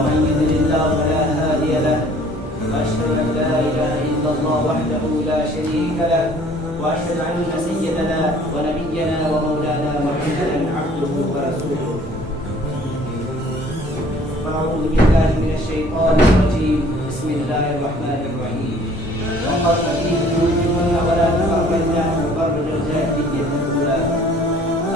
ومن يضلل الله فلا هادي له وأشهد أن لا إله إلا الله وحده لا شريك له وأشهد أن سيدنا ونبينا ومولانا محمدا عبده ورسوله فأعوذ بالله من الشيطان الرجيم بسم الله الرحمن الرحيم وقرن في بيوتكن ولا تبرجن تبرج الجاهلية الأولى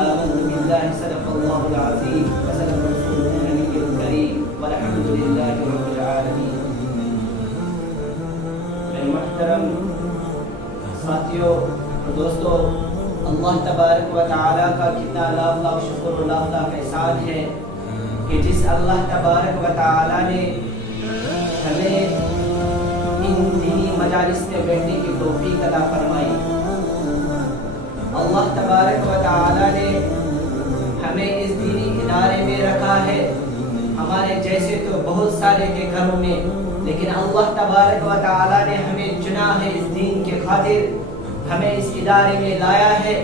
آمنت بالله صدق الله العظيم وصدق رسوله النبي الكريم والحمد لله رب العالمين. میرے محترم ساتھیوں اور دوستوں، اللہ تبارک و تعالیٰ کا کتنا لاکھ لاکھ شکر و لاکھ لاکھ احسان ہے کہ جس اللہ تبارک و تعالیٰ نے ہمیں ان دینی مجالس میں بیٹھنے کی توفیق عطا فرمائی. اللہ تبارک و تعالیٰ نے ہمیں اس دینی ادارے میں رکھا ہے. ہمارے جیسے تو بہت سارے کے گھروں میں، لیکن اللہ تبارک و تعالیٰ نے ہمیں چنا ہے اس دین کے خاطر، ہمیں اس ادارے میں لایا ہے.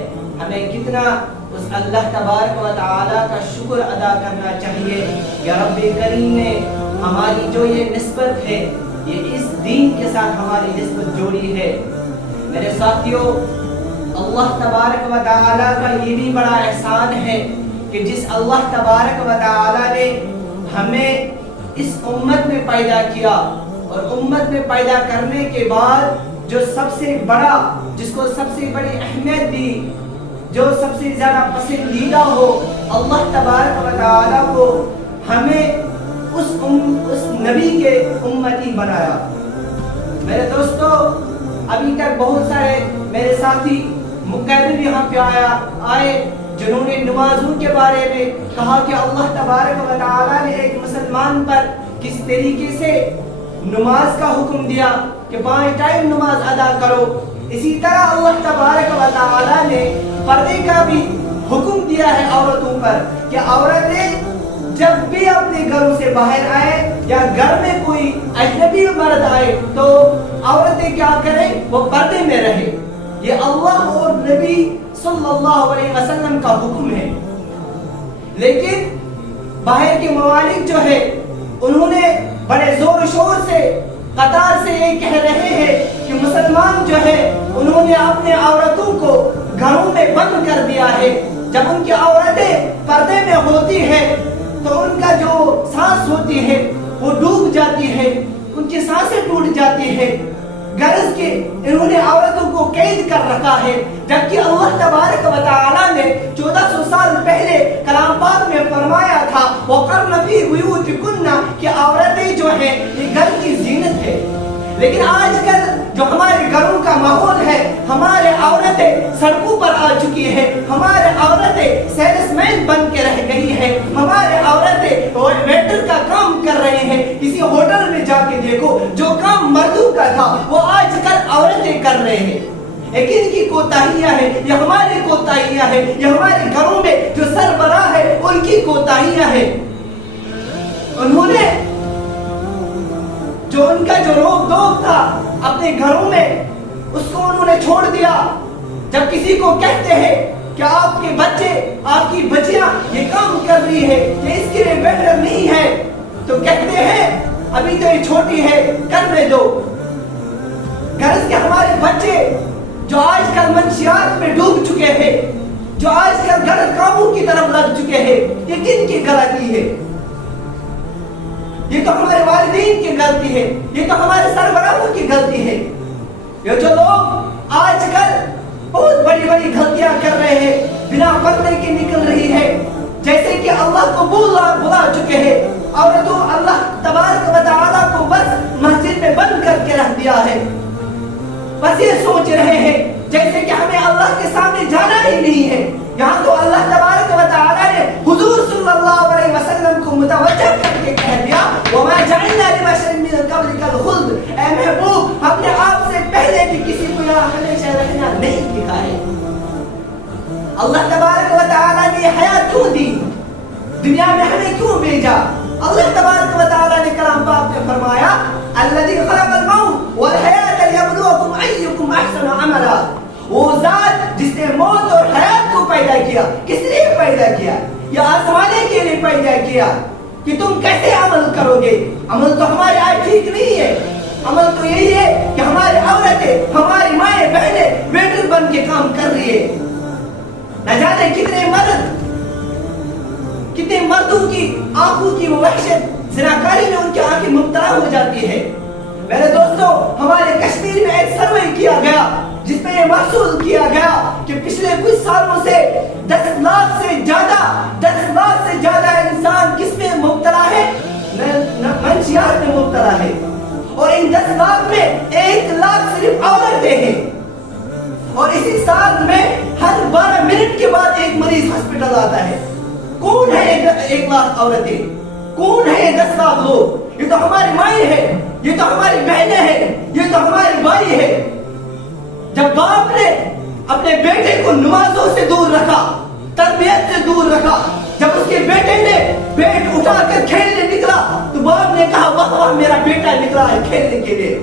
ہمیں کتنا اس اللہ تبارک و تعالیٰ کا شکر ادا کرنا چاہیے. یا رب کریم نے ہماری جو یہ نسبت ہے، یہ اس دین کے ساتھ ہماری نسبت جوڑی ہے. میرے ساتھیوں، اللہ تبارک و تعالیٰ کا یہ بھی بڑا احسان ہے کہ جس اللہ تبارک و تعالیٰ نے ہمیں اس امت میں پیدا کیا، اور امت میں پیدا کرنے کے بعد جو سب سے بڑا، جس کو سب سے بڑی اہمیت دی، جو سب سے زیادہ پسندیدہ ہو، اللہ تبارک و تعالیٰ کو ہمیں اس نبی کے امتی بنایا. میرے دوستو، ابھی تک بہت سارے میرے ساتھی مقرر یہاں پہ آئے جنہوں نے نمازوں کے بارے میں کہا کہ اللہ تبارک و تعالیٰ نے ایک مسلمان پر کس طریقے سے نماز کا حکم دیا کہ 5 ٹائم نماز ادا کرو. اسی طرح اللہ تبارک و تعالیٰ نے پردے کا بھی حکم دیا ہے عورتوں پر کہ عورتیں جب بھی اپنے گھروں سے باہر آئے یا گھر میں کوئی اجنبی مرد آئے تو عورتیں کیا کریں؟ وہ پردے میں رہے. یہ اللہ اور نبی صلی اللہ علیہ وسلم کا حکم ہے. لیکن باہر کے ممالک جو ہے، انہوں نے بڑے زور و شور سے قطار سے یہ کہہ رہے ہیں کہ مسلمان جو ہے انہوں نے اپنے عورتوں کو گھروں میں بند کر دیا ہے. جب ان کی عورتیں پردے میں ہوتی ہیں تو ان کا جو سانس ہوتی ہے وہ ڈوب جاتی ہے، ان کی سانسیں ٹوٹ جاتی ہے. غرض کہ انہوں نے عورتوں کو قید کر رکھا ہے، جبکہ اللہ تبارک و تعالیٰ نے 1400 سال پہلے کلام پاک میں فرمایا تھا وَقَرْنَ فِي بُيُوتِكُنَّ کہ عورتیں جو ہیں یہ گھر کی زینت ہے. لیکن آج کل جو ہمارے گھروں کا ماحول ہے، ہمارے عورتیں سڑکوں پر آ چکی ہیں، ہمارے عورتیں سیلس مین بن کے رہ گئی ہیں، ہمارے عورتیں ویٹر کا کام کر رہے ہیں. کسی ہوٹل میں جا کے دیکھو، جو کام مردوں کا تھا وہ آج کل عورتیں کر رہے ہیں. ایک ان کی کوتاہیاں ہیں، یہ ہماری کوتاہیاں ہیں، یہ ہمارے گھروں میں جو سربراہ ہے ان کی کوتاہیاں ہیں. انہوں نے جو ان کا جو روک ٹوک تھا اپنے گھروں میں، اس کو انہوں نے چھوڑ دیا. جب کسی کو کہتے ہیں کہ آپ کے بچے، آپ کی بچیاں یہ کام کر رہی ہے، یہ اس کے لیے بہتر نہیں ہے، تو کہتے ہیں ابھی تو یہ چھوٹی ہے، کرنے دو. غرض کہ ہمارے بچے جو آج کل منشیات میں ڈوب چکے ہیں، جو آج کل غلط کاموں کی طرف لگ چکے ہیں، یہ کن کی غلطی ہے؟ یہ تو ہمارے والدین کی غلطی ہے، یہ تو ہمارے سربراہوں کی غلطی ہے. یہ جو لوگ آج کل بہت بڑی بڑی غلطیاں کر رہے ہیں، بنا پردے کے نکل رہی ہے، جیسے کہ اللہ کو بلا چکے ہیں، اور تو اللہ تبارک و تعالیٰ کو بس مسجد میں بند کر کے رکھ دیا ہے. بس یہ سوچ رہے ہیں جیسے کہ ہمیں اللہ کے سامنے جانا ہی نہیں ہے. یہاں تو اللہ تبارک و تعالیٰ نے حضور صلی اللہ علیہ وسلم کو متوجہ کر کے کہہ دیا وَمَا جَعَلْنَا لِبَشَرٍ مِّن قَبْلِكَ الْخُلْدَ، اے محبوب ہم نے آپ سے پہلے بھی کسی کو یہاں ہمیشہ رہنا نہیں دکھائے. اللہ تبارک و تعالیٰ نے یہ حیات کیوں دی؟ دنیا میں ہمیں کیوں بھیجا؟ اللہ تبارک و تعالیٰ نے کلام پاک میں فرمایا الذی خلق الموت والحیات لیبلوکم ایکم احسن عملا. وہ ذات جس نے موت اور حیات کو پیدا کیا، کس لیے پیدا کیا؟ یہ آزمانے کے لیے پیدا کیا کہ تم کیسے عمل کرو گے. عمل تو ہمارے آج ٹھیک نہیں ہے. عمل تو یہی ہے کہ ہماری عورتیں, ہماری مائیں بہنیں ویٹر بن کے کام کر رہی ہے. نہ جانے کتنے مردوں کی آنکھوں کی وہ وحشت, زناکاری میں ان کی آنکھیں مبتلا ہو جاتی ہے. میرے دوستو, ہمارے کشمیر میں ایک سروے کیا گیا جس میں یہ محسوس کیا گیا کہ پچھلے کچھ سالوں سے 10 لاکھ سے زیادہ انسان کس میں مبتلا ہے؟ منشیات میں مبتلا ہے. اور ان 10 لاکھ میں 1 لاکھ صرف عورتیں ہیں. اور اسی سال میں ہر 12 منٹ کے بعد ایک مریض ہسپٹل آتا ہے. کون ہے 1 لاکھ عورتیں؟ کون ہے یہ 10 لاکھ لوگ؟ یہ تو ہماری مائیں ہیں, یہ تو ہماری بہنیں ہیں, یہ تو ہمارے بھائی ہیں. جب باپ نے اپنے بیٹے کو نمازوں سے دور رکھا, تربیت سے دور رکھا, جب اس کے بیٹے نے بیٹ اٹھا کر کھیلنے نکلا تو باپ نے کہا واہ واہ میرا بیٹا نکلا ہے کھیلنے کے لیے,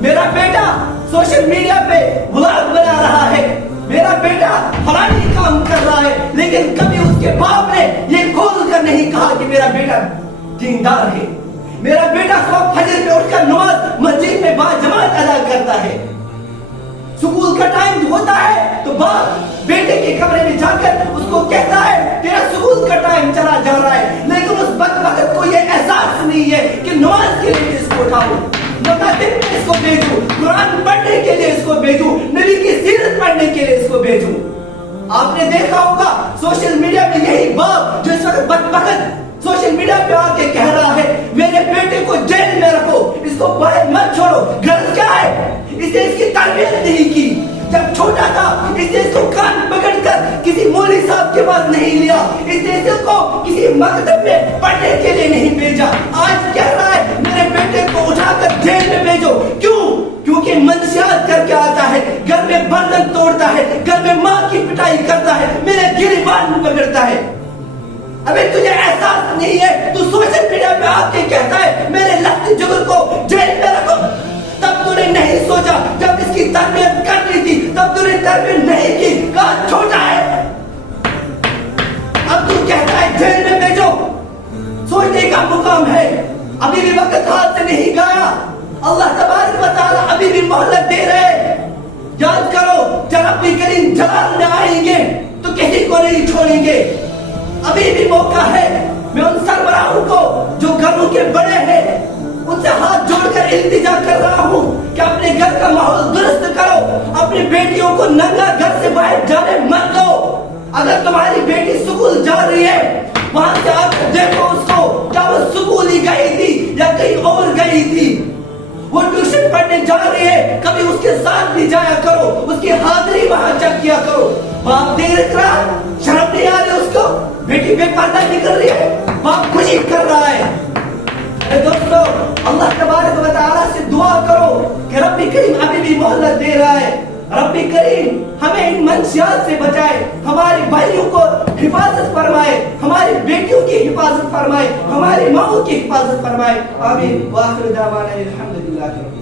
میرا بیٹا سوشل میڈیا پہ ولاگ بنا رہا ہے, میرا بیٹا فلانی کام کر رہا ہے. لیکن کبھی اس کے باپ نے یہ کھول کر نہیں کہا کہ میرا بیٹا دیندار ہے, میرا بیٹا صبح فجر میں اٹھ کر نماز مسجد میں باجماعت ادا کرتا ہے. سکول کا ٹائم ہوتا ہے تو باپ بیٹے کے کمرے میں جا کر اس کو کہتا ہے تیرا سکول کا ٹائم چلا جا رہا ہے. لیکن اس وقت کو یہ احساس نہیں ہے کہ نماز کے لیے اس کو اٹھاؤ, مکاتب میں اس کو بھیجوں, قرآن پڑھنے کے لیے اس کو بھیجوں, نبی کی سیرت پڑھنے کے لیے اس کو بھیجوں. آپ نے دیکھا ہوگا سوشل میڈیا میں یہی باپ جو اس وقت بدبخت سوشل میڈیا پہ آ کے کہہ رہا ہے میرے بیٹے کو جیل میں رکھو, اس کو باہر مت چھوڑو. غرض کیا ہے؟ اس نے اس کی تربیت نہیں کی. جب چھوٹا تھا اس نے اس کو کان پکڑ کر کسی مولوی صاحب کے پاس نہیں لیا, اس نے اس کو کسی مکتب میں پڑھنے کے لیے نہیں بھیجا. آج کہہ رہا ہے میرے بیٹے کو اٹھا کر جیل میں بھیجو. کیوں؟ کیونکہ منشیات کر کے آتا ہے, گھر میں برتن توڑتا ہے, گھر میں ماں کی پٹائی کرتا ہے, میرے گریبان پکڑتا ہے. ابھی تجھے احساس نہیں ہے, تو سوشل میڈیا پہ آ کے کہتا ہے میرے لخت جگر کو جیل میں رکھو. تب تو نے نہیں سوچا, جب اس کی تربیت کرنی تھی تب تو نے تربیت نہیں کی, کہا چھوٹا ہے. اب تو کہتا ہے جیل میں بھیجو. سوچنے کا مقام ہے, ابھی بھی وقت ہاتھ سے نہیں گیا. اللہ تبارک و تعالیٰ ابھی بھی مہلت دے رہے. یاد کرو جب اپنی کریم جلال میں آئیں گے تو کسی کو نہیں چھوڑیں گے. ابھی بھی موقع ہے. میں ان سربراہوں کو جو گھروں کے بڑے ہیں ان سے ہاتھ جوڑ کر التجا کر رہا ہوں کہ اپنے گھر کا ماحول درست کرو, اپنی بیٹیوں کو ننگا گھر سے باہر جانے مت دو. اگر تمہاری بیٹی سکول جا رہی ہے وہاں سے آ کر دیکھو اس کو, کیا وہ سکول ہی گئی تھی یا کہیں اور گئی تھی. وہ ٹیوشن پڑھنے جا رہی ہے, کبھی اس کے ساتھ بھی جایا کرو, اس کی حاضری وہاں چیک کیا کرو. باپ دیکھ رہا, شرم نہیں آ رہی اس کو, بیٹی بے پردہ نکل رہی ہے, باپ خوشی کر رہا ہے. دوستو اللہ تبارک و تعالیٰ سے دعا کرو کہ رب کریم ابھی بھی مہلت دے رہا ہے. رب کریم ہمیں ان منشیات سے بچائے, ہمارے بھائیوں کو حفاظت فرمائے, ہماری بیٹیوں کی حفاظت فرمائے, ہماری ماؤں کی حفاظت فرمائے. آمین. وآخر دعوانا الحمدللہ.